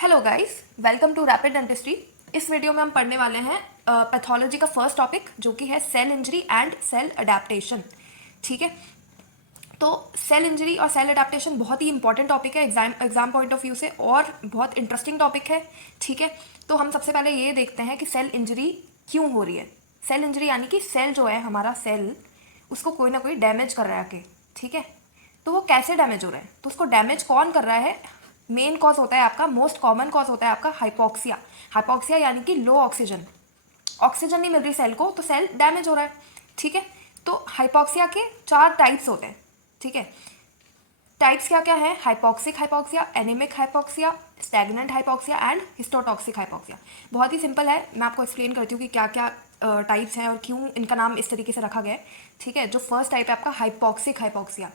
Hello guys, welcome to rapid dentistry. इस video में हम पढ़ने वाले हैं पैथोलॉजी का फर्स्ट टॉपिक जो कि है cell injury and cell adaptation. ठीक है, तो सेल इंजरी और सेल अडेप्टेशन बहुत ही इंपॉर्टेंट टॉपिक है एग्जाम पॉइंट ऑफ व्यू से और बहुत इंटरेस्टिंग टॉपिक है। ठीक है, तो हम सबसे पहले ये देखते हैं कि सेल इंजरी क्यों हो रही है। सेल इंजरी यानी कि सेल जो है हमारा सेल, उसको कोई ना कोई डैमेज कर रहा है आके। ठीक है, तो वो कैसे डैमेज हो रहा है, तो उसको डैमेज कौन कर रहा है। मेन कॉज होता है आपका, मोस्ट कॉमन कॉज होता है आपका हाइपोक्सिया। हाइपोक्सिया यानी कि लो ऑक्सीजन, ऑक्सीजन नहीं मिल रही सेल को तो सेल डैमेज हो रहा है। ठीक है, तो हाइपोक्सिया के 4 टाइप्स होते हैं। ठीक है, टाइप्स क्या क्या है, hypoxic hypoxia, anaemic hypoxia, stagnant hypoxia and histotoxic hypoxia. बहुत ही सिंपल है, मैं आपको एक्सप्लेन करती हूँ कि क्या क्या टाइप्स हैं और क्यों इनका नाम इस तरीके से रखा गया है। ठीक है, जो फर्स्ट टाइप है आपका हाइपोक्सिक हाइपोक्सिया,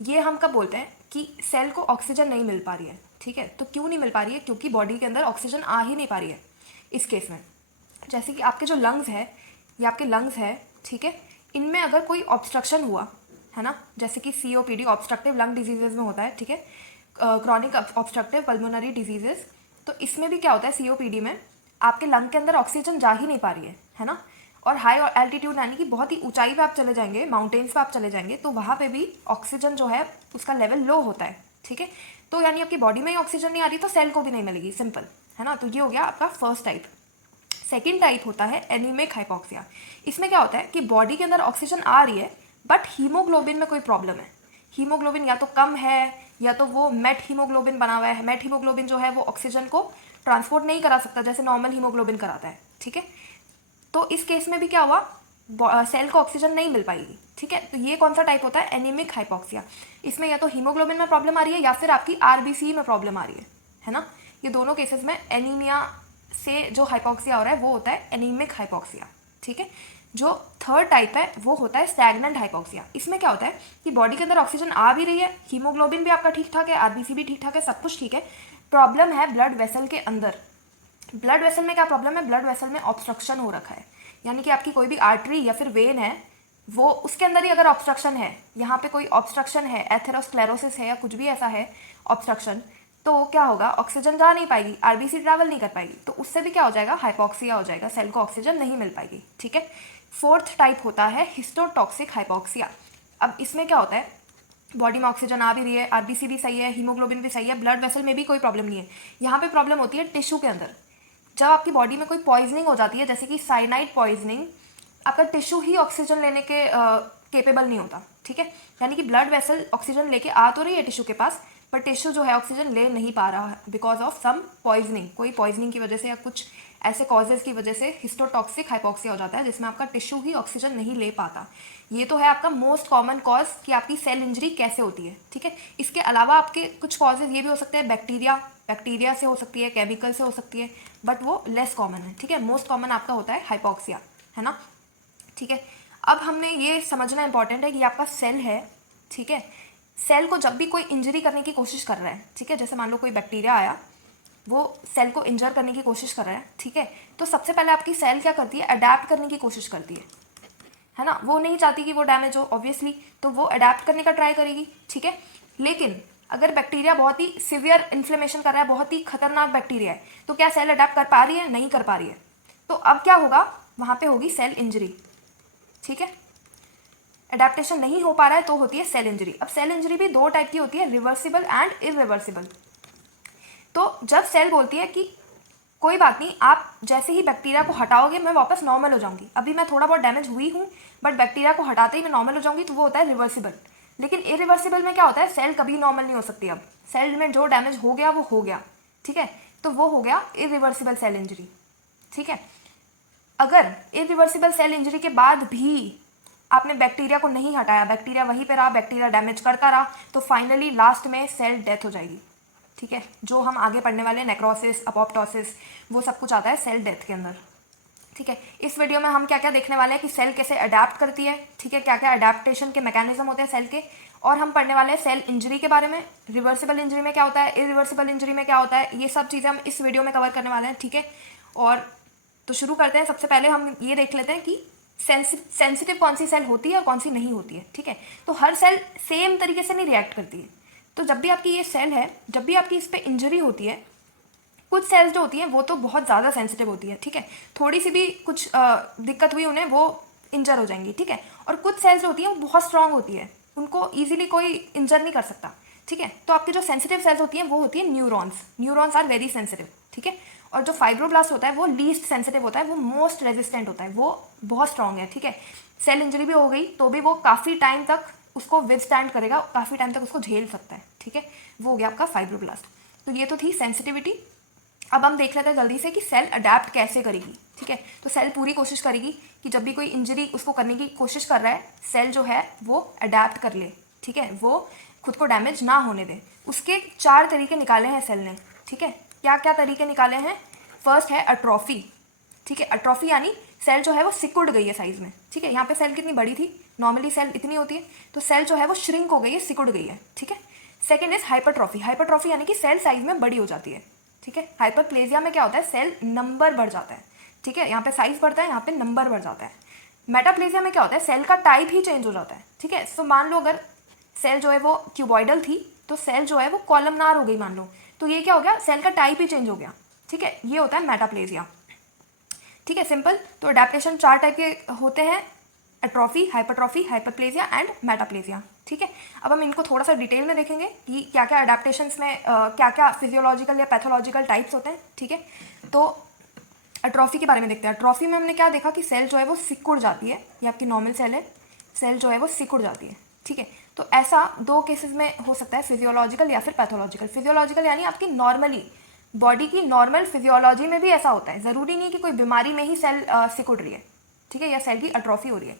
ये हम कब बोलते हैं कि सेल को ऑक्सीजन नहीं मिल पा रही है। ठीक है, तो क्यों नहीं मिल पा रही है, क्योंकि बॉडी के अंदर ऑक्सीजन आ ही नहीं पा रही है। इस केस में जैसे कि आपके जो लंग्स है, ये आपके लंग्स है, ठीक है, इनमें अगर कोई ऑब्स्ट्रक्शन हुआ है ना, जैसे कि COPD ऑब्स्ट्रक्टिव लंग डिजीजेज में होता है। ठीक है, क्रॉनिक ऑब्स्ट्रक्टिव पल्मोनरी डिजीजेज, तो इसमें भी क्या होता है, COPD में आपके लंग के अंदर ऑक्सीजन जा ही नहीं पा रही है ना। और हाई एल्टीट्यूड यानी कि बहुत ही ऊंचाई पे आप चले जाएंगे, माउंटेन्स पे आप चले जाएंगे, तो वहाँ पे भी ऑक्सीजन जो है उसका लेवल लो होता है। ठीक है, तो यानी आपकी बॉडी में ही ऑक्सीजन नहीं आ रही तो सेल को भी नहीं मिलेगी, सिंपल है ना। तो ये हो गया आपका फर्स्ट टाइप। सेकेंड टाइप होता है एनीमिक हाइपोक्सिया। इसमें क्या होता है कि बॉडी के अंदर ऑक्सीजन आ रही है बट हीमोग्लोबिन में कोई प्रॉब्लम है। हीमोग्लोबिन या तो कम है या तो वो मेट हीमोग्लोबिन बना हुआ है। मेट हीमोग्लोबिन जो है वो ऑक्सीजन को ट्रांसपोर्ट नहीं करा सकता जैसे नॉर्मल हीमोग्लोबिन कराता है। ठीक है, तो इस केस में भी क्या हुआ, सेल को ऑक्सीजन नहीं मिल पाएगी। ठीक है, तो ये कौन सा टाइप होता है, एनीमिक हाइपोक्सिया। इसमें या तो हीमोग्लोबिन में प्रॉब्लम आ रही है या फिर आपकी RBC में प्रॉब्लम आ रही है ना। ये दोनों केसेस में एनीमिया से जो हाइपोक्सिया हो रहा है वो होता है एनीमिक हाइपोक्सिया। ठीक है, जो थर्ड टाइप है वो होता है स्टैग्नेंट हाइपोक्सिया। इसमें क्या होता है कि बॉडी के अंदर ऑक्सीजन आ भी रही है, हीमोग्लोबिन भी आपका ठीक ठाक है, RBC भी ठीक ठाक है, सब कुछ ठीक है, प्रॉब्लम है ब्लड वेसल के अंदर। ब्लड वेसल में क्या प्रॉब्लम है, ब्लड वेसल में ऑब्स्ट्रक्शन हो रखा है, यानी कि आपकी कोई भी आर्टरी या फिर वेन है वो उसके अंदर ही अगर ऑब्स्ट्रक्शन है, यहाँ पे कोई ऑब्स्ट्रक्शन है, एथेरोस्क्लेरोसिस है या कुछ भी ऐसा है ऑब्स्ट्रक्शन, तो क्या होगा, ऑक्सीजन जा नहीं पाएगी, RBC ट्रैवल नहीं कर पाएगी, तो उससे भी क्या हो जाएगा, हाइपोक्सिया हो जाएगा, सेल को ऑक्सीजन नहीं मिल पाएगी। ठीक है, फोर्थ टाइप होता है हिस्टोटॉक्सिक हाइपोक्सिया। अब इसमें क्या होता है, बॉडी में ऑक्सीजन आ भी रही है, RBC भी सही है, हीमोग्लोबिन भी सही है, ब्लड वेसल में भी कोई प्रॉब्लम नहीं है, यहाँ पे प्रॉब्लम होती है टिश्यू के अंदर। जब आपकी बॉडी में कोई पॉइजनिंग हो जाती है, जैसे कि साइनाइड पॉइजनिंग, आपका टिश्यू ही ऑक्सीजन लेने के केपेबल नहीं होता। ठीक है, यानी कि ब्लड वेसल ऑक्सीजन लेके आ तो रही है टिश्यू के पास, पर टिश्यू जो है ऑक्सीजन ले नहीं पा रहा है बिकॉज ऑफ सम पॉइजनिंग, कोई पॉइजनिंग की वजह से या कुछ ऐसे कॉजेज की वजह से हिस्टोटॉक्सिक हाइपोक्सिया हो जाता है जिसमें आपका टिश्यू ही ऑक्सीजन नहीं ले पाता। ये तो है आपका मोस्ट कॉमन कॉज कि आपकी सेल इंजरी कैसे होती है। ठीक है, इसके अलावा आपके कुछ कॉजेज ये भी हो सकते हैं, बैक्टीरिया से हो सकती है, केमिकल से हो सकती है, बट वो लेस कॉमन है। ठीक है, मोस्ट कॉमन आपका होता है हाइपोक्सिया, है ना। ठीक है, अब हमने ये समझना इंपॉर्टेंट है कि आपका सेल है। ठीक है, सेल को जब भी कोई इंजरी करने की कोशिश कर रहा है, ठीक है, जैसे मान लो कोई बैक्टीरिया आया, वो सेल को इंजर करने की कोशिश कर रहा है, ठीक है, तो सबसे पहले आपकी सेल क्या करती है, अडेप्ट करने की कोशिश करती है ना। वो नहीं चाहती कि वो डैमेज हो ऑब्वियसली, तो वो अडेप्ट करने का ट्राई करेगी। ठीक है, लेकिन अगर बैक्टीरिया बहुत ही सिवियर इन्फ्लेमेशन कर रहा है, बहुत ही खतरनाक बैक्टीरिया है, तो क्या सेल अडेप्ट कर पा रही है, नहीं कर पा रही है, तो अब क्या होगा, वहां पे होगी सेल इंजरी। ठीक है, अडेप्टेशन नहीं हो पा रहा है तो होती है सेल इंजरी। अब सेल इंजरी भी 2 टाइप की होती है, रिवर्सिबल एंड इरिवर्सिबल। तो जब सेल बोलती है कि कोई बात नहीं, आप जैसे ही बैक्टीरिया को हटाओगे मैं वापस नॉर्मल हो जाऊंगी, अभी मैं थोड़ा बहुत डैमेज हुई हूँ बट बैक्टीरिया को हटाते ही मैं नॉर्मल हो जाऊंगी, तो वो होता है रिवर्सिबल। लेकिन इरिवर्सिबल में क्या होता है, सेल कभी नॉर्मल नहीं हो सकती, अब सेल में जो डैमेज हो गया वो हो गया। ठीक है, तो वो हो गया इरिवर्सिबल सेल इंजरी। ठीक है, अगर इरिवर्सिबल सेल इंजरी के बाद भी आपने बैक्टीरिया को नहीं हटाया, बैक्टीरिया वहीं पे रहा, बैक्टीरिया डैमेज करता रहा, तो फाइनली लास्ट में सेल डेथ हो जाएगी। ठीक है, जो हम आगे पढ़ने वाले नेक्रोसिस, अपोप्टोसिस, वो सब कुछ आता है सेल डेथ के अंदर। ठीक है, इस वीडियो में हम क्या क्या देखने वाले हैं कि सेल कैसे अडेप्ट करती है, ठीक है, क्या क्या अडेप्टेशन के मैकेनिज्म होते हैं सेल के, और हम पढ़ने वाले हैं सेल इंजरी के बारे में, रिवर्सिबल इंजरी में क्या होता है, इरिवर्सिबल इंजरी में क्या होता है, ये सब चीज़ें हम इस वीडियो में कवर करने वाले हैं। ठीक है, और तो शुरू करते हैं। सबसे पहले हम ये देख लेते हैं कि सेंसिटिव कौन सी सेल होती है और कौन सी नहीं होती है। ठीक है, तो हर सेल सेम तरीके से नहीं रिएक्ट करती है, तो जब भी आपकी ये सेल है, जब भी आपकी इस पर इंजरी होती है, कुछ सेल्स जो होती हैं वो तो बहुत ज़्यादा सेंसिटिव होती है, ठीक है, थोड़ी सी भी कुछ दिक्कत हुई उन्हें वो इंजर हो जाएंगी, ठीक है। और कुछ सेल्स जो होती हैं वो बहुत स्ट्रांग होती है, उनको ईजिली कोई इंजर नहीं कर सकता, ठीक है। तो आपकी जो सेंसिटिव सेल्स होती हैं वो होती है neurons, neurons are very sensitive, ठीक है। और जो फाइब्रोब्लास्ट होता है वो लीस्ट सेंसिटिव होता है, वो मोस्ट रेजिस्टेंट होता है, वो बहुत स्ट्रांग है, ठीक है। सेल इंजरी भी हो गई तो भी वो काफ़ी टाइम तक उसको विथस्टैंड करेगा, काफ़ी टाइम तक उसको झेल सकता है, ठीक है। वो हो गया आपका फाइब्रोब्लास्ट। तो ये तो थी सेंसिटिविटी। अब हम देख लेते हैं जल्दी से कि सेल अडेप्ट कैसे करेगी, ठीक है। तो सेल पूरी कोशिश करेगी कि जब भी कोई इंजरी उसको करने की कोशिश कर रहा है, सेल जो है वो अडेप्ट कर ले, ठीक है, वो खुद को डैमेज ना होने दे। उसके 4 तरीके निकाले हैं सेल ने, ठीक है। क्या क्या तरीके निकाले हैं? फर्स्ट है अट्रॉफी, ठीक है। अट्रॉफी यानी सेल जो है वो सिकुड़ गई है साइज में, ठीक है। यहाँ पे सेल कितनी बड़ी थी, नॉर्मली सेल इतनी होती है, तो सेल जो है वो श्रिंक हो गई है, सिकुड़ गई है, ठीक है। सेकेंड इज हाइपरट्रॉफी, हाइपरट्रॉफी यानी कि सेल साइज में बड़ी हो जाती है, ठीक है। हाइपरप्लेजिया में क्या होता है, सेल नंबर बढ़ जाता है, ठीक है, यहाँ पे साइज बढ़ता है, यहाँ पे नंबर बढ़ जाता है। मेटाप्लेजिया में क्या होता है, सेल का टाइप ही चेंज हो जाता है, ठीक है। सो मान लो अगर सेल जो है वो क्यूबॉइडल थी तो सेल जो है वो कॉलमनार हो गई मान लो, तो ये क्या हो गया, सेल का टाइप ही चेंज हो गया, ठीक है। ये होता है मेटाप्लेजिया, ठीक है, सिंपल। तो अडेप्टेशन 4 टाइप के होते हैं, atrophy, hypertrophy, hyperplasia and metaplasia, ठीक है। अब हम इनको थोड़ा सा डिटेल में देखेंगे कि क्या क्या अडेप्टेशंस में क्या क्या फिजियोलॉजिकल या पैथोलॉजिकल टाइप्स होते हैं, ठीक है। तो एट्रॉफी के बारे में देखते हैं। एट्रॉफी में हमने क्या देखा कि सेल जो है वो सिकुड़ जाती है, ये आपकी नॉर्मल सेल है, सेल जो है वो सिकुड़ जाती है, ठीक है। तो ऐसा 2 केसेस में हो सकता है, फिजियोलॉजिकल या फिर पैथोलॉजिकल। फिजियोलॉजिकल यानी आपकी नॉर्मली बॉडी की नॉर्मल फिजियोलॉजी में भी ऐसा होता है, ज़रूरी नहीं कि कोई बीमारी में ही सेल सिकुड़ रही है, ठीक है, या सेल की अट्रॉफी हो रही है,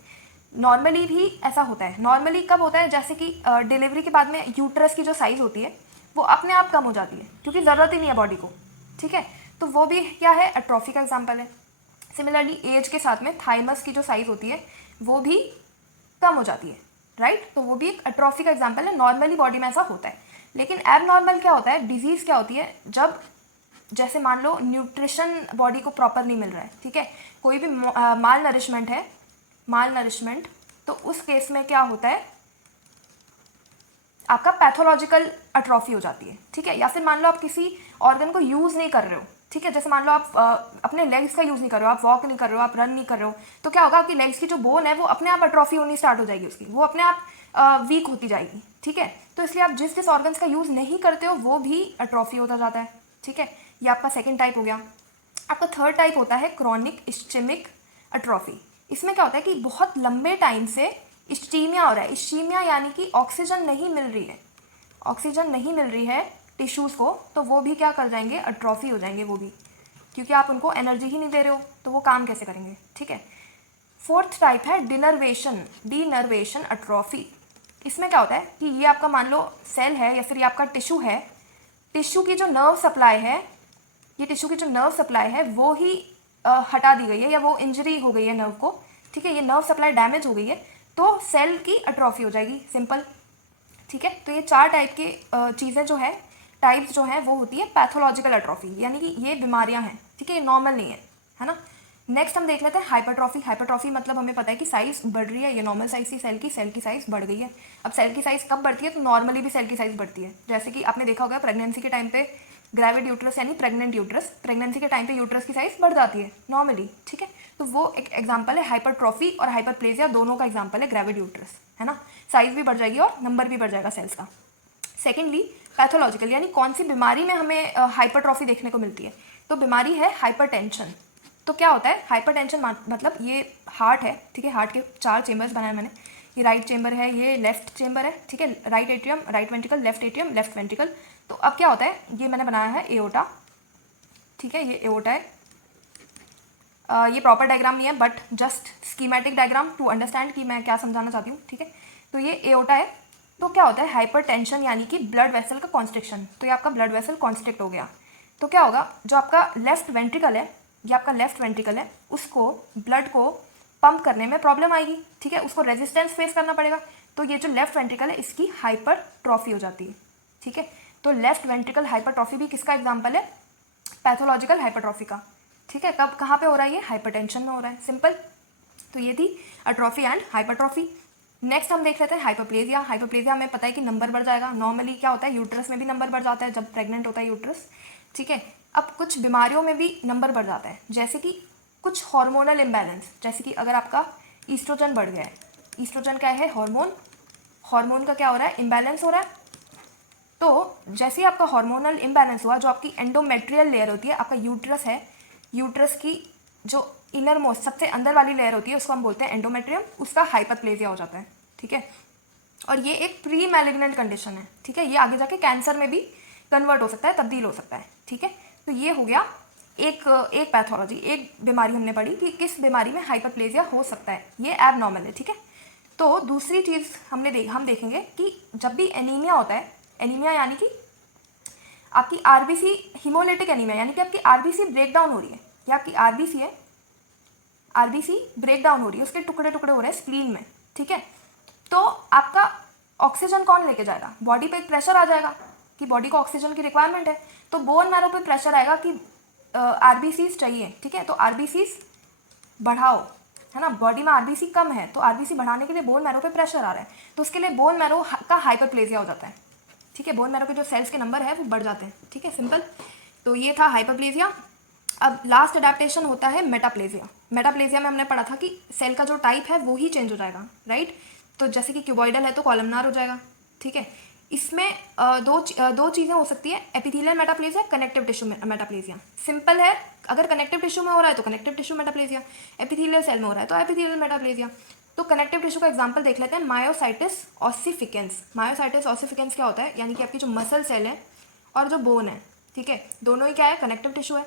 नॉर्मली भी ऐसा होता है। नॉर्मली कब होता है, जैसे कि डिलीवरी के बाद में यूट्रस की जो साइज़ होती है वो अपने आप कम हो जाती है क्योंकि ज़रूरत ही नहीं है बॉडी को, ठीक है। तो वो भी क्या है, एट्रॉफी का एग्जाम्पल है। सिमिलरली एज के साथ में थाइमस की जो साइज़ होती है वो भी कम हो जाती है, राइट। तो वो भी एक एट्रॉफी का एग्जाम्पल है, नॉर्मली बॉडी में ऐसा होता है। लेकिन एबनॉर्मल क्या होता है, डिजीज़ क्या होती है, जब जैसे मान लो न्यूट्रिशन बॉडी को प्रॉपर नहीं मिल रहा है, ठीक है, कोई भी माल नरिशमेंट है, माल नरिशमेंट, तो उस केस में क्या होता है, आपका पैथोलॉजिकल अट्रॉफी हो जाती है, ठीक है। या फिर मान लो आप किसी ऑर्गन को यूज़ नहीं कर रहे हो, ठीक है, जैसे मान लो आप अपने लेग्स का यूज़ नहीं कर रहे हो, आप वॉक नहीं कर रहे हो, आप रन नहीं कर रहे हो, तो क्या होगा, आपकी लेग्स की जो बोन है वो अपने आप अट्रॉफी होनी स्टार्ट हो जाएगी, उसकी वो अपने आप वीक होती जाएगी, ठीक है। तो इसलिए आप जिस जिस ऑर्गन्स का यूज़ नहीं करते हो वो भी अट्रॉफी होता जाता है, ठीक है। ये आपका सेकेंड टाइप हो गया। आपका थर्ड टाइप होता है क्रॉनिक इस्चेमिक अट्रॉफी। इसमें क्या होता है कि बहुत लंबे टाइम से इस्चीमिया हो रहा है, इस्चीमिया यानी कि ऑक्सीजन नहीं मिल रही है, ऑक्सीजन नहीं मिल रही है टिश्यूज़ को, तो वो भी क्या कर जाएंगे, अट्रॉफी हो जाएंगे वो भी, क्योंकि आप उनको एनर्जी ही नहीं दे रहे हो तो वो काम कैसे करेंगे, ठीक है। फोर्थ टाइप है डिनर्वेशन, डीनर्वेशन अट्रॉफी। इसमें क्या होता है कि ये आपका मान लो सेल है या फिर ये आपका टिश्यू है, टिश्यू की जो नर्व सप्लाई है, ये टिश्यू की जो नर्व सप्लाई है वो ही हटा दी गई है या वो इंजरी हो गई है नर्व को, ठीक है, ये नर्व सप्लाई डैमेज हो गई है तो सेल की अट्रॉफी हो जाएगी, सिंपल, ठीक है। तो ये 4 टाइप की चीज़ें जो है, टाइप्स जो है वो होती है पैथोलॉजिकल अट्रॉफी, यानी कि ये बीमारियां हैं, ठीक है, ये नॉर्मल नहीं है ना। नेक्स्ट हम देख लेते हैं हाइपरट्रॉफी। हाइपरट्रॉफी मतलब हमें पता है कि साइज बढ़ रही है, ये नॉर्मल साइज थी सेल की साइज बढ़ गई है। अब सेल की साइज कब बढ़ती है, तो नॉर्मली भी सेल की साइज बढ़ती है, जैसे कि आपने देखा होगा प्रेगनेंसी के टाइम पे ग्रेविड यूट्रस यानी प्रेग्नेंट यूट्रस, प्रेगनेंसी के टाइम पे यूट्रस की साइज बढ़ जाती है नॉर्मली, ठीक है। तो वो एक एग्जांपल है, हाइपरट्रॉफी और हाइपरप्लेजिया दोनों का एग्जांपल है ग्रेविड यूट्रस, है ना, साइज भी बढ़ जाएगी और नंबर भी बढ़ जाएगा सेल्स का। सेकेंडली पैथोलॉजिकल, यानी कौन सी बीमारी में हमें हाइपरट्रॉफी देखने को मिलती है, तो बीमारी है हाइपरटेंशन। तो क्या होता है हाइपरटेंशन, मतलब ये हार्ट है, ठीक है, हार्ट के 4 चेंबर्स बनाए मैंने, ये राइट चेंबर है, ये लेफ्ट चेंबर है, ठीक है, right atrium, right ventricle, left atrium, left ventricle. तो अब क्या होता है, ये मैंने बनाया है एओर्टा, ठीक है, ये एओर्टा है। ये प्रॉपर डायग्राम नहीं है but just schematic diagram to understand कि मैं क्या समझाना चाहती हूँ, ठीक है। तो ये एओर्टा है। तो क्या होता है हाइपरटेंशन यानी कि ब्लड वेसल का कॉन्स्ट्रिक्शन, तो ये आपका ब्लड वेसल कॉन्स्ट्रिक्ट हो गया, तो क्या होगा, जो आपका लेफ्ट वेंट्रिकल है, ये आपका लेफ्ट वेंट्रिकल है, उसको ब्लड को पंप करने में प्रॉब्लम आएगी, ठीक है, उसको रेजिस्टेंस फेस करना पड़ेगा। तो ये जो लेफ्ट वेंट्रिकल है इसकी हाइपरट्रॉफी हो जाती है, ठीक है। तो लेफ्ट वेंट्रिकल हाइपरट्रॉफी भी किसका एग्जाम्पल है, पैथोलॉजिकल हाइपरट्रॉफी का, ठीक है। कब कहाँ पे हो रहा है, ये हाइपरटेंशन में हो रहा है, सिंपल। तो ये थी अट्रॉफी एंड हाइपरट्रॉफी। नेक्स्ट हम देख लेते हैं हाइपरप्लेजिया। हाइपरप्लेजिया हमें पता है कि नंबर बढ़ जाएगा, नॉर्मली क्या होता है यूट्रस में भी नंबर बढ़ जाता है जब प्रेग्नेंट होता है यूट्रस, ठीक है। अब कुछ बीमारियों में भी नंबर बढ़ जाता है, जैसे कि कुछ हार्मोनल इम्बैलेंस, जैसे कि अगर आपका ईस्ट्रोजन बढ़ गया है, ईस्ट्रोजन क्या है, हार्मोन का क्या हो रहा है, इम्बैलेंस हो रहा है। तो जैसे ही आपका हार्मोनल इम्बैलेंस हुआ, जो आपकी एंडोमेट्रियल लेयर होती है, आपका यूट्रस है, यूट्रस की जो इनर मोस्ट सबसे अंदर वाली लेयर होती है उसको हम बोलते हैं एंडोमेट्रियम, उसका हाइपरप्लेजिया हो जाता है। ठीक है, और ये एक प्री मैलिग्नेंट कंडीशन है। ठीक है, ये आगे जाके कैंसर में भी कन्वर्ट हो सकता है, तब्दील हो सकता है। ठीक है, तो ये हो गया एक पैथोलॉजी, एक बीमारी हमने पढ़ी कि किस बीमारी में हाइपरप्लेजिया हो सकता है, ये एबनॉर्मल है। ठीक है, तो दूसरी चीज़ हम देखेंगे कि जब भी एनीमिया होता है, एनीमिया यानी कि आपकी आरबीसी, हीमोलिटिक एनीमिया यानी कि आपकी आरबीसी ब्रेक डाउन हो रही है, या आपकी आरबीसी है, आरबीसी ब्रेक डाउन हो रही है, उसके टुकड़े टुकड़े हो रहे हैं स्प्लीन में। ठीक है, तो आपका ऑक्सीजन कौन लेके जाएगा, बॉडी पे एक प्रेशर आ जाएगा कि बॉडी को ऑक्सीजन की रिक्वायरमेंट है, तो बोन मैरो पे प्रेशर आएगा कि आरबीसीज चाहिए। ठीक है, तो आरबीसीज बढ़ाओ, है ना, बॉडी में आरबीसी कम है तो आरबीसी बढ़ाने के लिए बोन मैरो पे प्रेशर आ रहा है, तो उसके लिए बोन मैरो का हाइपरप्लेजिया हो जाता है। ठीक है, बोन मैरो के जो सेल्स के नंबर है वो बढ़ जाते हैं। ठीक है, सिंपल। तो ये था हाइपरप्लेजिया। अब लास्ट अडेप्टेशन होता है मेटाप्लेजिया। मेटाप्लेजिया में हमने पढ़ा था कि सेल का जो टाइप है वो ही चेंज हो जाएगा, राइट। तो जैसे कि क्यूबॉइडल है तो कॉलमनार हो जाएगा। ठीक है, इसमें दो चीज़ें हो सकती है, epithelial metaplasia, connective tissue metaplasia. Simple है, अगर कनेक्टिव टिश्यू में हो रहा है तो connective tissue metaplasia, epithelial cell में हो रहा है तो एपिथेलियल मेटाप्लेजिया। तो कनेक्टिव टिश्यू का एग्जांपल देख लेते हैं, मायोसाइटिस ऑसिफिकेंस। मायोसाइटिस ऑसिफिकेंस क्या होता है, यानी कि आपकी जो मसल सेल है और जो बोन है, ठीक है, दोनों ही क्या है, कनेक्टिव टिश्यू है।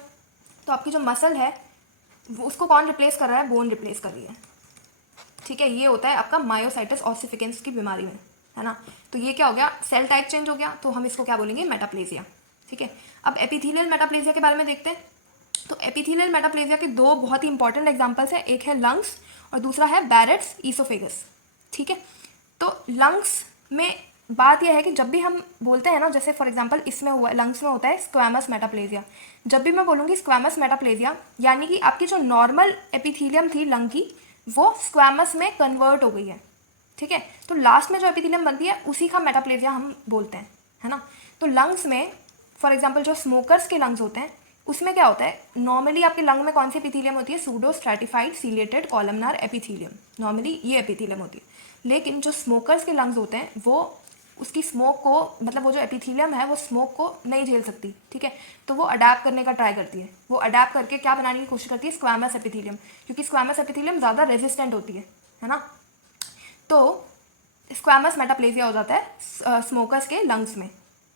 तो आपकी जो मसल है उसको कौन रिप्लेस कर रहा है, बोन रिप्लेस कर रही है। ठीक है, ये होता है आपका मायोसाइटिस ऑसिफिकेंस की बीमारी में, है ना। तो ये क्या हो गया, सेल टाइप चेंज हो गया, तो हम इसको क्या बोलेंगे, मेटाप्लेजिया। ठीक है, अब एपिथेलियल मेटाप्लेजिया के बारे में देखते हैं। तो एपिथेलियल मेटाप्लेजिया के दो बहुत ही इंपॉर्टेंट एग्जांपल्स हैं, एक है लंग्स और दूसरा है बैरेट्स ईसोफेगस। ठीक है, तो लंग्स में बात यह है कि जब भी हम बोलते हैं ना, जैसे फॉर एग्जांपल इसमें हुआ, लंग्स में होता है स्क्वैमस मेटाप्लेजिया। जब भी मैं बोलूँगी स्क्वैमस मेटाप्लेजिया, यानी कि आपकी जो नॉर्मल एपिथेलियम थी लंग की, वो स्क्वैमस में कन्वर्ट हो गई है। ठीक है, तो लास्ट में जो एपिथेलियम बनती है उसी का मेटाप्लेजिया हम बोलते हैं, है ना। तो लंग्स में फॉर एग्जांपल जो स्मोकर्स के लंग्स होते हैं उसमें क्या होता है, नॉर्मली आपके लंग में कौन सी एपिथेलियम होती है, pseudo stratified ciliated columnar epithelium, normally ये एपिथेलियम होती है। लेकिन जो स्मोकर्स के लंग्स होते हैं वो उसकी स्मोक को, मतलब वो जो एपिथेलियम है वो स्मोक को नहीं झेल सकती। ठीक है, तो वो अडैप्ट करने का ट्राई करती है, वो अडैप्ट करके क्या बनाने की कोशिश करती है, स्क्वैमस एपिथेलियम, क्योंकि स्क्वैमस एपिथेलियम ज़्यादा रेजिस्टेंट होती है ना। तो स्क्वैमस मेटाप्लेजिया हो जाता है स्मोकर्स के लंग्स में।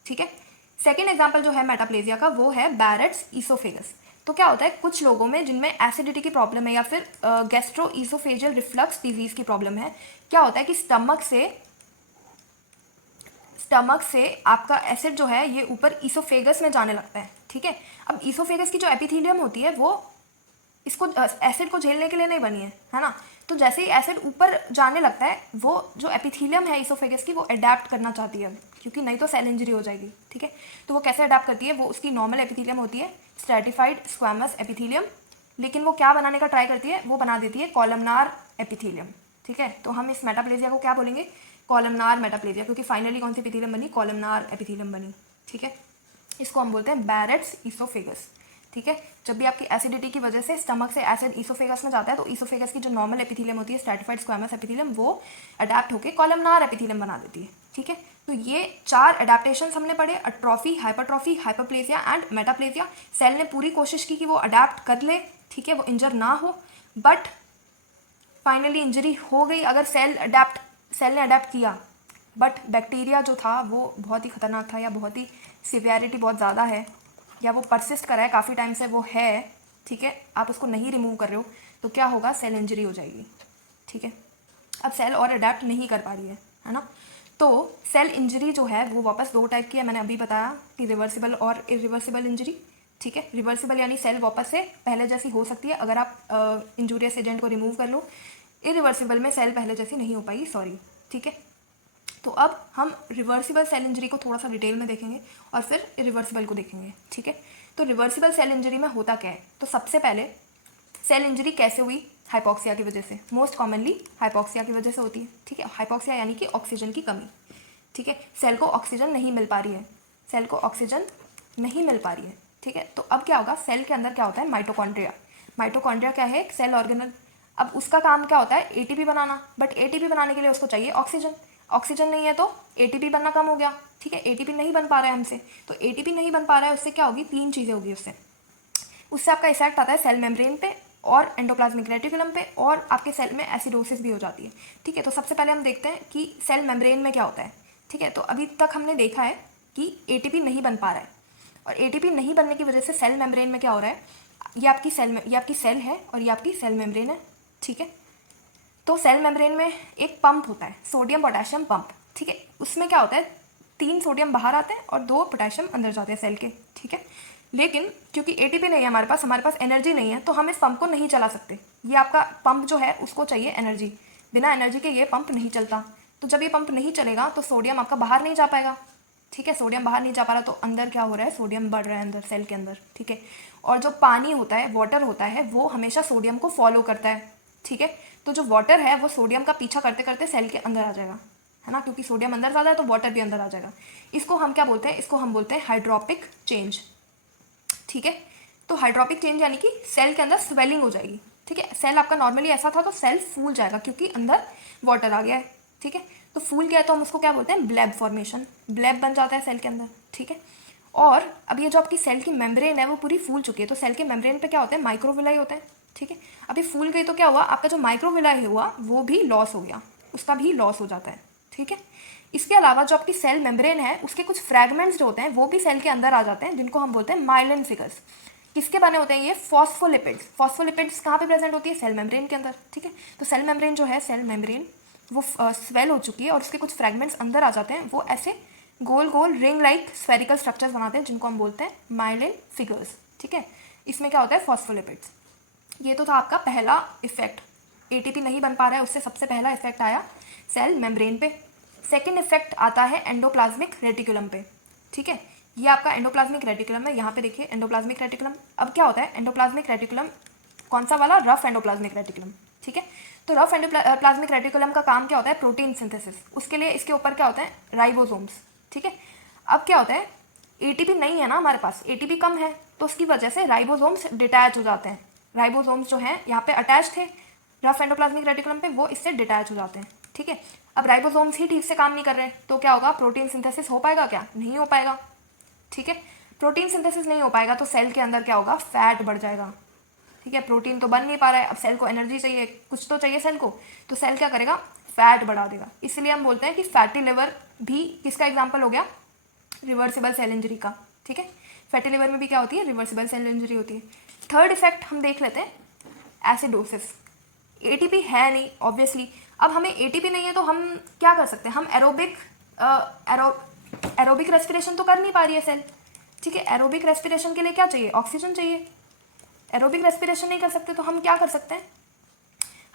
ठीक है, सेकेंड एग्जाम्पल जो है मेटाप्लेजिया का वो है बैरेट्स ईसोफेगस। तो क्या होता है, कुछ लोगों में जिनमें एसिडिटी की प्रॉब्लम है या फिर गैस्ट्रो ईसोफेजियल रिफ्लक्स डिजीज की प्रॉब्लम है, क्या होता है कि स्टमक से आपका एसिड जो है ये ऊपर ईसोफेगस में जाने लगता है। ठीक है, अब ईसोफेगस की जो एपिथेलियम होती है वो इसको एसिड को झेलने के लिए नहीं बनी है ना। तो जैसे ही एसिड ऊपर जाने लगता है, वो जो एपिथेलियम है ईसोफेगस की वो अडेप्ट करना चाहती है, क्योंकि नहीं तो सेल इंजरी हो जाएगी। ठीक है, तो वो कैसे अडेप्ट करती है, वो उसकी नॉर्मल एपिथेलियम होती है स्ट्रैटिफाइड स्क्वैमस एपिथेलियम, लेकिन वो क्या बनाने का ट्राई करती है, वो बना देती है कॉलमनार एपिथेलियम। ठीक है, तो हम इस मेटाप्लेजिया को क्या बोलेंगे, कॉलमनार मेटाप्लेजिया, क्योंकि फाइनली कौन सी एपिथेलियम बनी, कॉलमनार एपिथेलियम बनी। ठीक है, इसको हम बोलते हैं बैरेट्स ईसोफेगस। ठीक है, जब भी आपकी एसिडिटी की वजह से स्टमक से एसिड ईसोफेगस में जाता है तो ईसोफेगस की जो नॉर्मल एपिथेलियम होती है स्ट्रैटिफाइड स्क्वैमस एपिथेलियम, वो अडेप्ट होकर कॉलमनार एपिथेलियम बना देती है। ठीक है, तो ये 4 अडेप्टेशन हमने पढ़े, atrophy, hypertrophy, hyperplasia and metaplasia. Cell ने पूरी कोशिश की कि वो अडेप्ट कर ले, ठीक है, वो इंजर ना हो, बट फाइनली इंजरी हो गई। अगर सेल ने अडेप्ट किया, बट बैक्टीरिया जो था वो बहुत ही खतरनाक था, या बहुत ही सिवियरिटी बहुत ज़्यादा है, या वो परसिस्ट कर रहा है काफ़ी टाइम से, वो है, ठीक है, आप उसको नहीं रिमूव कर रहे हो, तो क्या होगा, सेल इंजरी हो जाएगी। ठीक है, अब सेल और अडेप्ट नहीं कर पा रही है ना। तो सेल इंजरी जो है वो वापस 2 टाइप की है, मैंने अभी बताया कि रिवर्सिबल और इरिवर्सिबल इंजरी। ठीक है, रिवर्सिबल यानी सेल वापस से पहले जैसी हो सकती है अगर आप इंजूरियस एजेंट को रिमूव कर लो, इरिवर्सिबल में सेल पहले जैसी नहीं हो पाई, सॉरी। ठीक है, तो अब हम रिवर्सिबल सेल इंजरी को थोड़ा सा डिटेल में देखेंगे और फिर इरिवर्सिबल को देखेंगे। ठीक है, तो रिवर्सिबल सेल इंजरी में होता क्या है, तो सबसे पहले सेल इंजरी कैसे हुई, हाइपॉक्सिया की वजह से, मोस्ट कॉमनली हाइपॉक्सिया की वजह से होती है। ठीक है, हाइपॉक्सिया यानी कि ऑक्सीजन की कमी। ठीक है, सेल को ऑक्सीजन नहीं मिल पा रही है, सेल को ऑक्सीजन नहीं मिल पा रही है, ठीक है। तो अब क्या होगा, सेल के अंदर क्या होता है, माइटोकॉन्ड्रिया। माइटोकॉन्ड्रिया क्या है, एक सेल ऑर्गेनल। अब उसका काम क्या होता है, एटीपी बनाना, बट एटीपी बनाने के लिए उसको चाहिए ऑक्सीजन। ऑक्सीजन नहीं है तो एटीपी बनना कम हो गया, ठीक है। एटीपी नहीं बन पा रहा है हमसे, तो एटीपी नहीं बन पा रहा है, उससे क्या होगी, तीन चीज़ें होगी उससे आपका इफेक्ट आता है सेल मेम्ब्रेन पे और एंडोप्लाज्मिक रेटिकुलम पे, और आपके सेल में एसिडोसिस भी हो जाती है, ठीक है। तो सबसे पहले हम देखते हैं कि सेल मेम्ब्रेन में क्या होता है, ठीक है। तो अभी तक हमने देखा है कि एटीपी नहीं बन पा रहा है, और एटीपी नहीं बनने की वजह से सेल मेम्ब्रेन में क्या हो रहा है, ये आपकी सेल है और ये आपकी सेल मेम्ब्रेन है, ठीक है। तो सेल मेम्ब्रेन में एक पंप होता है, सोडियम पोटेशियम पंप, ठीक है। उसमें क्या होता है, 3 सोडियम बाहर आते हैं और 2 पोटेशियम अंदर जाते हैं सेल के, ठीक है। लेकिन क्योंकि एटीपी नहीं है हमारे पास एनर्जी नहीं है, तो हम इस पंप को नहीं चला सकते। ये आपका पंप जो है उसको चाहिए एनर्जी, बिना एनर्जी के ये पंप नहीं चलता। तो जब ये पंप नहीं चलेगा तो सोडियम आपका बाहर नहीं जा पाएगा, ठीक है। सोडियम बाहर नहीं जा पा रहा, तो अंदर क्या हो रहा है, सोडियम बढ़ रहा है अंदर सेल के अंदर, ठीक है। और जो पानी होता है, वाटर होता है, वो हमेशा सोडियम को फॉलो करता है, ठीक है। तो जो वाटर है वो सोडियम का पीछा करते करते सेल के अंदर आ जाएगा, है ना, क्योंकि सोडियम अंदर ज़्यादा है तो वाटर भी अंदर आ जाएगा। इसको हम क्या बोलते हैं, इसको हम बोलते हैं हाइड्रोपिक चेंज, ठीक है। तो हाइड्रोपिक चेंज यानी कि सेल के अंदर स्वेलिंग हो जाएगी, ठीक है। सेल आपका नॉर्मली ऐसा था तो सेल फूल जाएगा क्योंकि अंदर वाटर आ गया है, ठीक है। तो फूल गया है तो हम उसको क्या बोलते हैं, ब्लेब फॉर्मेशन, ब्लेब बन जाता है सेल के अंदर, ठीक है। और अब ये जो आपकी सेल की मेम्ब्रेन है वो पूरी फूल चुकी है, तो सेल के मेम्ब्रेन पे क्या होते हैं, माइक्रोविलाई होते हैं, ठीक है। अभी फूल गई तो क्या हुआ, आपका जो माइक्रोविलाई हुआ वो भी लॉस हो गया, उसका भी लॉस हो जाता है, ठीक है। इसके अलावा जो आपकी सेल मेम्ब्रेन है उसके कुछ फ्रैगमेंट्स जो होते हैं वो भी सेल के अंदर आ जाते हैं, जिनको हम बोलते हैं माइलिन फिगर्स। किसके बने होते हैं ये, फॉस्फोलिपिड्स। फॉस्फोलिपिड्स कहाँ पे प्रेजेंट होती है, सेल मेम्ब्रेन के अंदर, ठीक है। तो सेल मेम्ब्रेन जो है, सेल मेम्ब्रेन वो स्वेल हो चुकी है और उसके कुछ फ्रैगमेंट्स अंदर आ जाते हैं, वो ऐसे गोल गोल रिंग लाइक स्फेरिकल स्ट्रक्चर्स बनाते हैं, जिनको हम बोलते हैं माइलिन फिगर्स, ठीक है। इसमें क्या होता है, फॉस्फोलिपिड्स। ये तो था आपका पहला इफेक्ट, एटीपी नहीं बन पा रहा है, उससे सबसे पहला इफेक्ट आया सेल मेम्ब्रेन पे। सेकेंड इफेक्ट आता है एंडोप्लाज्मिक रेटिकुलम पे, ठीक है। ये आपका एंडोप्लाज्मिक रेटिकुलम है, यहाँ पे देखिए एंडोप्लाज्मिक रेटिकुलम। अब क्या होता है, एंडोप्लाज्मिक रेटिकुलम कौन सा वाला, रफ एंडोप्लाज्मिक रेटिकुलम, ठीक है। तो रफ एंडोप्लाज्मिक रेटिकुलम का काम क्या होता है, प्रोटीन सिंथेसिस। उसके लिए इसके ऊपर क्या होता है, राइबोसोम्स, ठीक है। अब क्या होता है, एटीपी नहीं है ना हमारे पास, एटीपी कम है, तो उसकी वजह से राइबोसोम्स डिटैच हो जाते हैं। राइबोसोम्स जो हैं यहाँ पे अटैच थे रफ एंडोप्लाज्मिक रेटिकुलम पे, वो इससे डिटैच हो जाते हैं, ठीक है। अब राइबोसोम्स ही ठीक से काम नहीं कर रहे, तो क्या होगा, प्रोटीन सिंथेसिस हो पाएगा क्या, नहीं हो पाएगा, ठीक है। प्रोटीन सिंथेसिस नहीं हो पाएगा तो सेल के अंदर क्या होगा, फैट बढ़ जाएगा, ठीक है। प्रोटीन तो बन नहीं पा रहा है, अब सेल को एनर्जी चाहिए, कुछ तो चाहिए सेल को, तो सेल क्या करेगा, फैट बढ़ा देगा। इसलिए हम बोलते हैं कि फैटी लिवर भी किसका एग्जाम्पल हो गया, रिवर्सिबल सेल इंजरी का, ठीक है। फैटी लिवर में भी क्या होती है, रिवर्सिबल सेल इंजरी होती है। थर्ड इफेक्ट हम देख लेते हैं, एसिडोसिस। एटीपी है नहीं ऑब्वियसली, अब हमें एटीपी नहीं है तो हम क्या कर सकते हैं, हम एरोबिक रेस्पिरेशन तो कर नहीं पा रही है सेल, ठीक है। एरोबिक रेस्पिरेशन के लिए क्या चाहिए, ऑक्सीजन चाहिए। एरोबिक रेस्पिरेशन नहीं कर सकते तो हम क्या कर सकते हैं,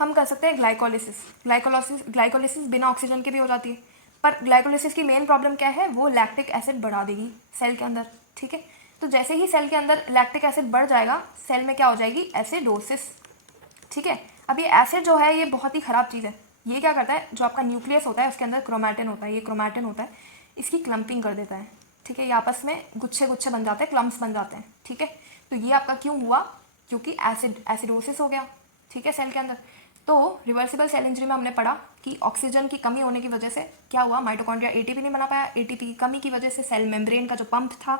हम कर सकते हैं ग्लाइकोलिसिस। ग्लाइकोलिसिस बिना ऑक्सीजन के भी हो जाती है, पर ग्लाइकोलिसिस की मेन प्रॉब्लम क्या है, वो लैक्टिक एसिड बढ़ा देगी सेल के अंदर, ठीक है। तो जैसे ही सेल के अंदर लैक्टिक एसिड बढ़ जाएगा, सेल में क्या हो जाएगी, एसिडोसिस, ठीक है। अब ये एसिड जो है ये बहुत ही ख़राब चीज़ है। ये क्या करता है, जो आपका न्यूक्लियस होता है उसके अंदर क्रोमैटिन होता है, ये क्रोमैटिन होता है, इसकी क्लम्पिंग कर देता है, ठीक है। ये आपस में गुच्छे गुच्छे बन जाते हैं, क्लम्प्स बन जाते हैं, ठीक है। तो ये आपका क्यों हुआ, क्योंकि एसिडोसिस हो गया, ठीक है, सेल के अंदर। तो रिवर्सिबल सेल इंजरी में हमने पढ़ा कि ऑक्सीजन की कमी होने की वजह से क्या हुआ, माइटोकॉन्ड्रिया एटीपी नहीं बना पाया, एटीपी की कमी की वजह से सेल मेम्ब्रेन का जो पंप था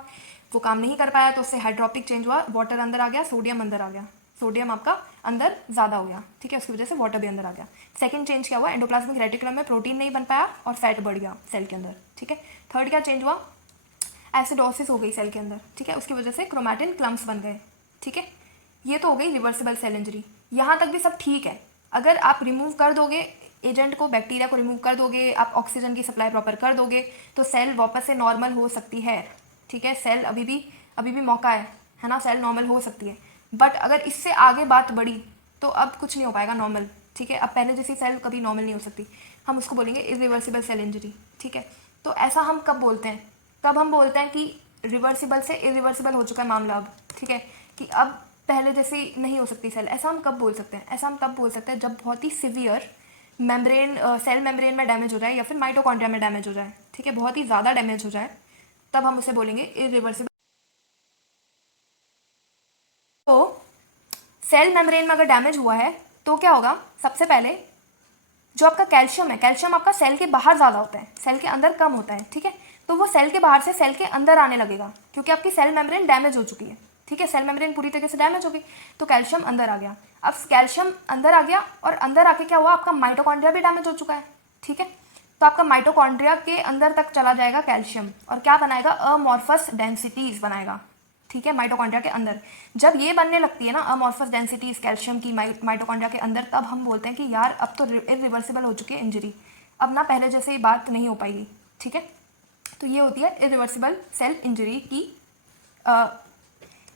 वो काम नहीं कर पाया, तो उससे हाइड्रोपिक चेंज हुआ, वाटर अंदर आ गया, सोडियम अंदर आ गया, सोडियम आपका अंदर ज़्यादा हो गया, ठीक है, उसकी वजह से वाटर भी अंदर आ गया। सेकंड चेंज क्या हुआ, एंडोप्लाज्मिक रेटिकुलम में प्रोटीन नहीं बन पाया और फैट बढ़ गया सेल के अंदर, ठीक है। थर्ड क्या चेंज हुआ, एसिडोसिस हो गई सेल के अंदर, ठीक है, उसकी वजह से क्रोमैटिन क्लम्प्स बन गए, ठीक है। ये तो हो गई रिवर्सिबल सेल इंजरी, यहाँ तक भी सब ठीक है। अगर आप रिमूव कर दोगे एजेंट को, बैक्टीरिया को रिमूव कर दोगे, आप ऑक्सीजन की सप्लाई प्रॉपर कर दोगे, तो सेल वापस से नॉर्मल हो सकती है, ठीक है। सेल अभी भी मौका है ना, सेल नॉर्मल हो सकती है। बट अगर इससे आगे बात बढ़ी तो अब कुछ नहीं हो पाएगा नॉर्मल, ठीक है। अब पहले जैसी सेल कभी नॉर्मल नहीं हो सकती, हम उसको बोलेंगे इरिवर्सिबल सेल इंजरी, ठीक है। तो ऐसा हम कब बोलते हैं, कब हम बोलते हैं कि रिवर्सिबल से इरिवर्सिबल हो चुका है मामला अब, ठीक है, कि अब पहले जैसी नहीं हो सकती सेल, ऐसा हम कब बोल सकते हैं, ऐसा हम तब बोल सकते हैं जब बहुत ही सिवियर सेल मेम्ब्रेन में डैमेज हो जाए या फिर माइटोकॉन्ड्रिया में डैमेज हो जाए, ठीक है, बहुत ही ज़्यादा डैमेज हो जाए, तब हम उसे बोलेंगे इरिवर्सिबल तो सेल मेम्ब्रेन में अगर डैमेज हुआ है तो क्या होगा, सबसे पहले जो आपका कैल्शियम है, कैल्शियम आपका सेल के बाहर ज़्यादा होता है, सेल के अंदर कम होता है, ठीक है। तो वो सेल के बाहर से सेल के अंदर आने लगेगा क्योंकि आपकी सेल मेम्ब्रेन डैमेज हो चुकी है, ठीक है। सेल मेम्ब्रेन पूरी तरीके से डैमेज हो गई तो कैल्शियम अंदर आ गया। अब कैल्शियम अंदर आ गया और अंदर आके क्या हुआ, आपका माइटोकॉन्ड्रिया भी डैमेज हो चुका है, ठीक है। तो आपका माइटोकॉन्ड्रिया के अंदर तक चला जाएगा कैल्शियम और क्या बनाएगा, अमॉर्फस डेंसिटीज बनाएगा, ठीक है, माइटोकॉन्ड्रिया के अंदर। जब ये बनने लगती है ना अमॉर्फस डेंसिटीज कैल्शियम की माइटोकॉन्ड्रिया के अंदर, तब हम बोलते हैं कि यार अब तो इरिवर्सिबल हो चुकी है इंजरी, अब ना पहले जैसे ही बात नहीं हो पाएगी, ठीक है। तो ये होती है इरिवर्सिबल सेल इंजरी की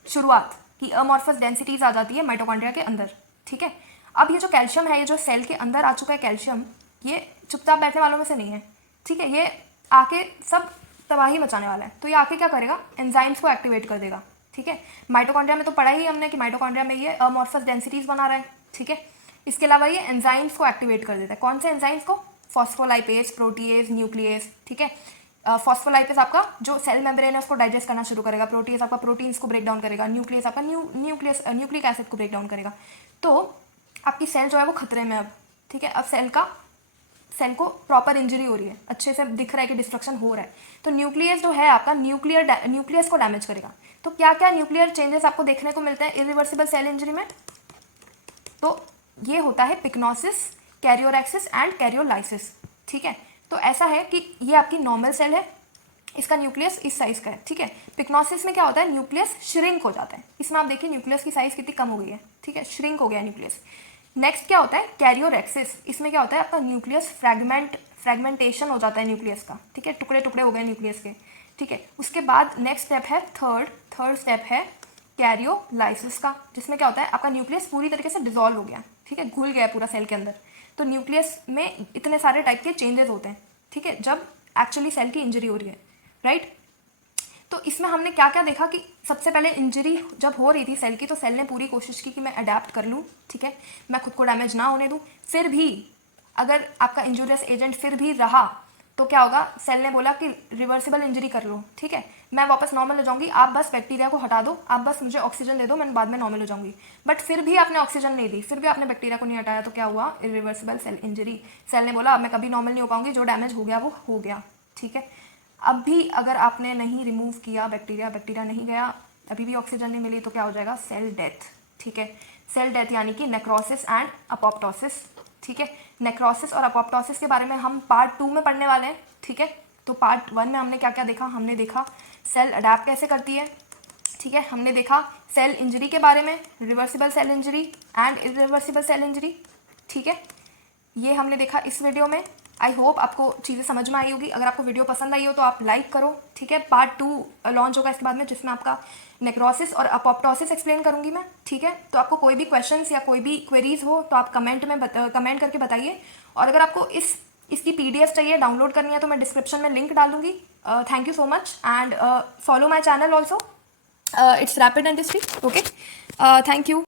शुरुआत, की अमॉर्फस डेंसिटीज आ जाती है माइटोकॉन्ड्रिया के अंदर, ठीक है। अब ये जो कैल्शियम है, ये जो सेल के अंदर आ चुका है कैल्शियम, ये चुपचाप बैठने वालों में से नहीं है, ठीक है। ये आके सब तबाही मचाने वाला है। तो ये आके क्या करेगा, एंजाइम्स को एक्टिवेट कर देगा, ठीक है। माइटोकॉन्ड्रिया में तो पढ़ा ही हमने कि माइटोकॉन्ड्रिया में ये अमॉर्फस डेंसिटीज बना रहा है, ठीक है। इसके अलावा ये एंजाइम्स को एक्टिवेट कर देता है। कौन से एंजाइम्स को, फॉस्फोलाइपेज, प्रोटीएज, न्यूक्लियस, ठीक है। फॉस्फोलाइपेज आपका जो सेल मेम्ब्रेन है उसको डाइजेस्ट करना शुरू करेगा, प्रोटीएज आपका प्रोटीन्स को ब्रेक डाउन करेगा, न्यूक्लियस आपका न्यूक्लिक एसिड को ब्रेक डाउन करेगा। तो आपकी सेल जो है वो खतरे में अब, ठीक है। अब सेल को प्रॉपर इंजरी हो रही है, अच्छे से दिख रहा है कि डिस्ट्रक्शन हो रहा है। तो न्यूक्लियस जो है आपका न्यूक्लियस को डैमेज करेगा। तो क्या क्या न्यूक्लियर चेंजेस आपको देखने को मिलते हैं इरिवर्सिबल सेल इंजरी में, तो ये होता है पिक्नोसिस, कैरियोरेक्सिस एंड कैरियोलाइसिस, ठीक है। तो ऐसा है कि ये आपकी नॉर्मल सेल है, इसका न्यूक्लियस इस साइज का है, ठीक है। पिक्नोसिस में क्या होता है, न्यूक्लियस श्रिंक हो जाता है। इसमें आप देखिए न्यूक्लियस की साइज कितनी कम हो गई है, ठीक है, श्रिंक हो गया न्यूक्लियस। नेक्स्ट क्या होता है, कैरियोरेक्सिस, इसमें क्या होता है आपका न्यूक्लियस फ्रेगमेंटेशन हो जाता है न्यूक्लियस का, ठीक है, टुकड़े टुकड़े हो गए न्यूक्लियस के, ठीक है। उसके बाद नेक्स्ट स्टेप है थर्ड स्टेप है कैरियोलाइसिस का, जिसमें क्या होता है आपका न्यूक्लियस पूरी तरीके से डिसॉल्व हो गया, ठीक है, घुल गया पूरा सेल के अंदर। तो न्यूक्लियस में इतने सारे टाइप के चेंजेस होते हैं, ठीक है, जब एक्चुअली सेल की इंजरी हो रही है, राइट। तो इसमें हमने क्या क्या देखा कि सबसे पहले इंजरी जब हो रही थी सेल की, तो सेल ने पूरी कोशिश की कि मैं अडेप्ट कर लूँ, ठीक है, मैं खुद को डैमेज ना होने दूँ। फिर भी अगर आपका इंजूरियस एजेंट फिर भी रहा तो क्या होगा, सेल ने बोला कि रिवर्सिबल इंजरी कर लो, ठीक है, मैं वापस नॉर्मल हो जाऊंगी, आप बस बैक्टीरिया को हटा दो, आप बस मुझे ऑक्सीजन दे दो, मैं बाद में नॉर्मल हो जाऊंगी। बट फिर भी आपने ऑक्सीजन नहीं दी, फिर भी आपने बैक्टीरिया को नहीं हटाया, तो क्या हुआ, इरिवर्सिबल सेल इंजरी। सेल ने बोला अब मैं कभी नॉर्मल नहीं हो पाऊंगी, जो डैमेज हो गया वो हो गया, ठीक है। अब भी अगर आपने नहीं रिमूव किया बैक्टीरिया नहीं गया, अभी भी ऑक्सीजन नहीं मिली, तो क्या हो जाएगा, सेल डेथ, ठीक है। सेल डेथ यानी कि नेक्रोसिस एंड अपोप्टोसिस, ठीक है। नेक्रोसिस और अपोप्टोसिस के बारे में हम पार्ट 2 में पढ़ने वाले हैं, ठीक है। तो पार्ट 1 में हमने क्या क्या देखा, हमने देखा सेल अडेप्ट कैसे करती है, ठीक है, हमने देखा सेल इंजरी के बारे में, reversible cell injury and irreversible cell injury, ठीक है, ये हमने देखा इस वीडियो में। आई होप आपको चीज़ें समझ में आई होगी। अगर आपको वीडियो पसंद आई हो तो आप लाइक करो, ठीक है। पार्ट 2 लॉन्च होगा इसके बाद में, जिसमें आपका नेक्रोसिस और अपोप्टोसिस एक्सप्लेन करूंगी मैं, ठीक है। तो आपको कोई भी क्वेश्चंस या कोई भी क्वेरीज हो तो आप कमेंट करके बताइए। और अगर आपको इसकी PDF चाहिए, डाउनलोड करनी है, तो मैं डिस्क्रिप्शन में लिंक डाल दूंगी। Thank you so much and follow my channel also, it's rapid dentistry, okay, thank you.